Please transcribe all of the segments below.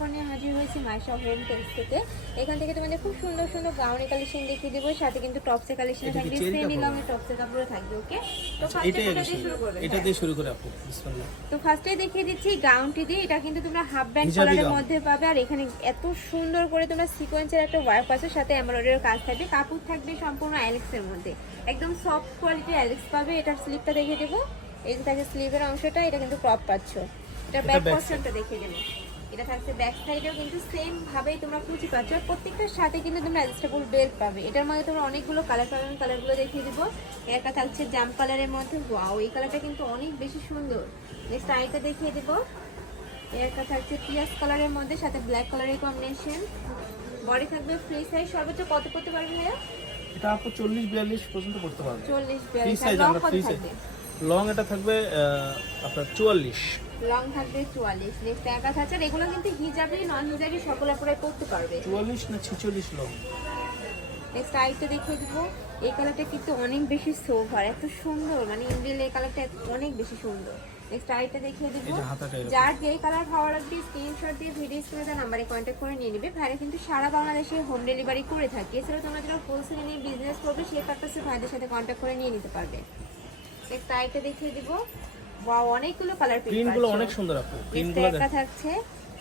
Offer নিয়ে হাজির হয়েছি মাইশা হোম টেক্স থেকে। এখান থেকে তোমাদের খুব সুন্দর সুন্দর গাউনি কালেকশন দেখিয়ে দেবো, সাথে কিন্তু টপসের কালেকশন থাকবে, সেমি লংয়ের টপসের কাপড় থাকবে। ওকে, তো ফার্স্টে কোনটা দিয়ে শুরু করবে? এটা দিয়ে শুরু করে আপু, বিসমিল্লাহ। তো ফার্স্টেই দেখিয়ে দিচ্ছি গাউনটি দিয়ে। এটা কিন্তু তোমরা হাফ ব্যান্ড কলারের মধ্যে পাবে, আর এখানে এত সুন্দর করে তোমরা সিকোয়েন্সের একটা ওয়ার্ক আছে, সাথে এমব্রয়ডারির কাজ থাকবে। কাপড় থাকবে সম্পূর্ণ অ্যালেক্সের মধ্যে, একদম সফট কোয়ালিটির অ্যালেক্স পাবে। এটার স্লিপটা দেখিয়ে দেবো, এই যে থাকে স্লিভের অংশটা, এটা কিন্তু ক্রপ পাচ্ছ। এটা ব্যাক পোরশনটা দেখিয়ে দেবো, এটা থাকছে ব্যাক সাইডেও কিন্তু সেম ভাবেই তোমরা কুচি পাচ্ছ। আর প্রত্যেকটার সাথে কিন্তু তোমরা অ্যাডজাস্টেবল বেল্ট পাবে। এটার মধ্যে তোমরা অনেকগুলো কালার পাবেন, কালারগুলো দেখিয়ে দিব। একটা থাকছে জাম কালারের মধ্যে, ওয়াও এই কালারটা কিন্তু অনেক বেশি সুন্দর। নেক্সট আরেকটা দেখিয়ে দিব, একটা থাকছে পিয়াজ কালারের মধ্যে, সাথে ব্ল্যাক কালারের কম্বিনেশন। বডি থাকবে ফ্রি সাইজ, সর্বোচ্চ কত করতে পারবে ভাইয়া? এটা আপু 40-42 পর্যন্ত করতে পারবে। 40-42 সাইজ আমরা ফ্রি সাইজ। লং এটা থাকবে আপনার 44, লং থাকবে 44। নেক্সট একা থাকছে, এগুলো কিন্তু হিজাবি নন হিজাবি সকলে পুরো করতে পারবে। 44 না 46 লং। নেক্সট আইটা দেখিয়ে দিব, এই কালারটা কিন্তু অনেক বেশি সোভার, এত সুন্দর, মানে ইন্ডিয়ান এই কালারটা অনেক বেশি সুন্দর। নেক্সট আইটা দেখিয়ে দিব, যার যেই কালার ভালো লাগবে স্ক্রিনশট দিয়ে ভিডিও স্ক্রিনে নাম্বারে কন্ট্যাক্ট করে নিয়ে নেবে। ভাইরা কিন্তু সারা বাংলাদেশে হোম ডেলিভারি করে থাকে। এছাড়া তোমরা যারা হোলসেলে নিয়ে বিজনেস করবে সেই পারপাসে ভাইদের সাথে কন্ট্যাক্ট করে নিয়ে নিতে পারবে। নেক্সট আইটা দেখিয়ে দিব, ওয়াও অনেকগুলো কালার প্রিন্টগুলো অনেক সুন্দর আপু। প্রিন্টগুলো দেখা থাকছে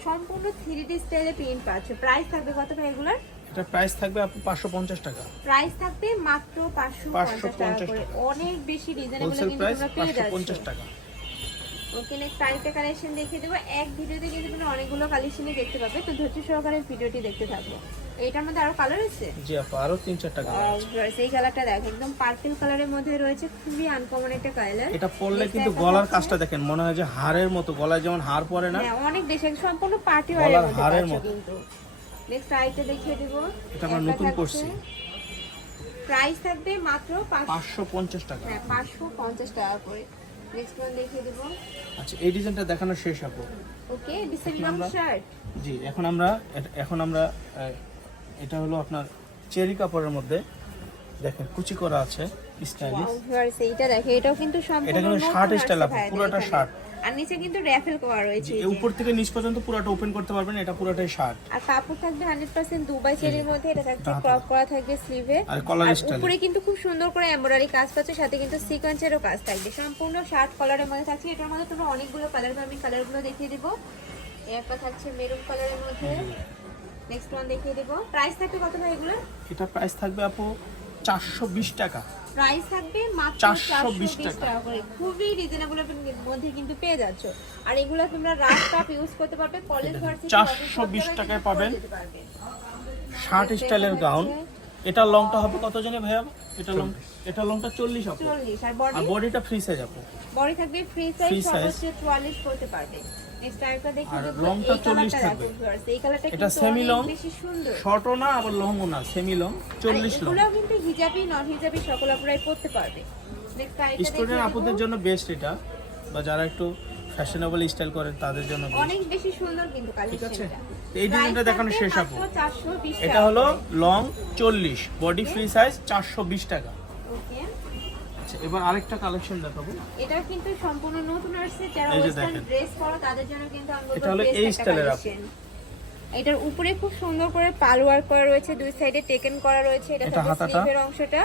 সম্পূর্ণ 3D স্টাইলে প্রিন্ট পাচ্ছে। প্রাইস থাকবে কত ভাই এগুলার? এটা প্রাইস থাকবে আপু 550 টাকা। প্রাইস থাকবে মাত্র 550 টাকা করে, অনেক বেশি রিজনেবল কিন্তু তোমরা পেয়ে যাচ্ছ। 550 টাকা। ওকে, নেক্সট আরেকটা কালেকশন দেখিয়ে দেবো। এক ভিডিওতে কিন্তু তোমরা অনেকগুলো কালেকশনই দেখতে পাবে, তো ধৈর্য সহকারে ভিডিওটি দেখতে থাকো। এইটার মধ্যে আরো কালার আছে? জি আপু, আরো 3-4 টাকা আছে। এই কালারটা দেখো, একদম পার্পল কালারের মধ্যে রয়েছে, খুবই আনকমন একটা কালার। এটা পরলে কিন্তু গলার কাজটা দেখেন, মনে হয় যে হাড়ের মতো, গলায় যেমন হাড় পরে না, হ্যাঁ অনেক বেশি, সম্পূর্ণ পার্টি ওয়্যারের মধ্যে হাড়ের পাচ্ছ মতো কিন্তু। নেক্সট আইটা দেখিয়ে দেব, এটা আমরা নতুন করছি। প্রাইস থাকবে মাত্র 550 টাকা। হ্যাঁ 550 টাকা করে। নেক্সট ওয়ান দেখিয়ে দেব। আচ্ছা, এই ডিজাইনটা দেখানো শেষ আপু। ওকে, দিস ইজ লং শার্ট। জি, এখন আমরা এটা হলো আপনার চেরি কাপড়ের মধ্যে, দেখেন কুচি করা আছে স্টাইলিশ। ওয়াও ভিউয়ার্স, এইটা দেখো, এটাও কিন্তু সম্পূর্ণ এটা কিন্তু শার্ট স্টাইল আপু, পুরোটা শার্ট। আর নিচে কিন্তু র‍্যাফেল করা রয়েছে, এই উপর থেকে নিচ পর্যন্ত পুরোটা ওপেন করতে পারবেন, এটা পুরোটাই শার্ট। আর কাপড় থাকবে 100% দুবাই চেরির মধ্যে। এটা থাকবে ক্রপ করা থাকবে স্লিভে, আর কলার স্টাইল। উপরে কিন্তু খুব সুন্দর করে এমব্রয়ডারি কাজ পাচ্ছে, সাথে কিন্তু সিকোয়েন্সেরও কাজ থাকবে। সম্পূর্ণ শার্ট কলারের মধ্যে থাকছে। এটার মধ্যে তোমরা অনেকগুলো কালার পাবে, কালারগুলো দেখিয়ে দিব। একটা থাকছে মেরুন কালারের মধ্যে। নেক্সট ওয়ান দেখিয়ে দেব। প্রাইস থাকবে কত ভাই এগুলো? এটা প্রাইস থাকবে আপু 420 টাকা। প্রাইস থাকবে মাত্র 420 টাকা করে, খুবই রিজনেবল এর মধ্যে কিন্তু পেয়ে যাচ্ছ। আর এগুলো তোমরা রাফ টাফ ইউজ করতে পারবে, কলেজ ভার্সিটি 420 টাকায় পাবেন শার্ট স্টাইলের গাউন। এটা লংটা হবে কত জানেন ভাইয়া? এটা লংটা 40 আপু। 40। আর বডিটা ফ্রি সাইজ আপু। বডি থাকবে ফ্রি সাইজ, সর্বোচ্চ 44 করতে পারবে। নেক্সট আরেকটা দেখিয়ে দেব, লংটা 40 থাকবে। এই কালারটা এটা সেমি লং, বেশি সুন্দর, শর্টও না আবার লংও না, সেমি লং 40 লং। এগুলো কিন্তু হিজাবি নন হিজাবি সকল আপুরাই পড়তে পারবে। নেক্সট আরেকটা স্টুডেন্ট আপুদের জন্য বেস্ট এটা, বা যারা একটু ফ্যাশনেবল স্টাইল করেন তাদের জন্য অনেক বেশি সুন্দর কিন্তু ঠিক আছে। কালেকশনটা। এই ডিজাইনটা দেখানো শেষ আপু। 420 টাকা। এটা হলো লং 40, বডি ফ্রি সাইজ 420 টাকা। ওকে, আচ্ছা, এবার আরেকটা কালেকশন দেখাবো। এটা কিন্তু সম্পূর্ণ নতুন আসছে, যারা এই যে ওয়েস্টার্ন দেখেন। ড্রেস পরো তাদের জন্য কিন্তু আমরা এটা হলো এই স্টাইলের আপু। এটার উপরে খুব সুন্দর করে পাল ওয়ার্ক করা রয়েছে, দুই সাইডে টেকেন করা রয়েছে। এটা এটা হচ্ছে হাতাটা। স্লিভের অংশটা।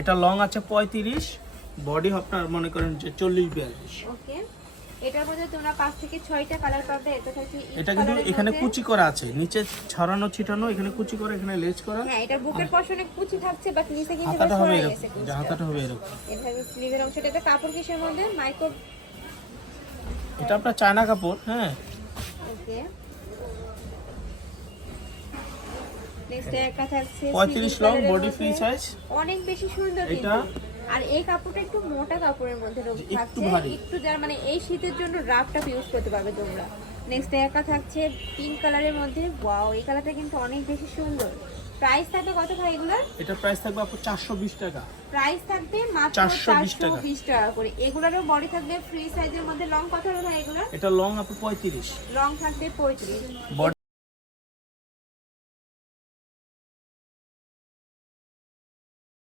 এটা লং আছে 35, বডি আপনার মনে করেন যে 40-42। ওকে, এটার মধ্যে তোমরা 5 থেকে 6টা কালার পাবে। এটা থাকছে এটা কিন্তু এখানে কুচি করা আছে, নিচে ছড়ানো ছিটানো, এখানে কুচি করা, এখানে লেজ করা। হ্যাঁ, এটার বুকের পশনে কুচি থাকছে, বাট নিচে কিন্তু হাতাটা হবে সরে এরকম, গেছে যে হাতাটা হবে এরকম। এটা থাকবে স্লিভের অংশটা। এটা কাপড় কিসের মধ্যে? মাইক্রো। এটা আপনার চায়না কাপড়। হ্যাঁ, ওকে, নেক্সট একটা থাকছে 35 লং, বডি ফ্রি সাইজ। অনেক বেশি সুন্দর এটা কিন্তু। আর এই কাপড়টা একটু মোটা কাপড়ের মধ্যে একটু থাকছে, ভারী। একটু যারা মানে এই শীতের জন্য রাফটা ইউজ করতে পারবে তোমরা। নেক্সট একটা থাকছে পিঙ্ক কালারের মধ্যে। ওয়াও, এই কালারটা কিন্তু অনেক বেশি সুন্দর। প্রাইস থাকবে কত ভাই এগুলোর? এটা প্রাইস থাকবে আপু 420 টাকা। প্রাইস থাকবে মাত্র 420 টাকা করে। এগুলোরও বডি থাকবে ফ্রি সাইজের মধ্যে। লং কত হবে ভাই এগুলোর? এটা লং আপু 35, লং থাকবে 35।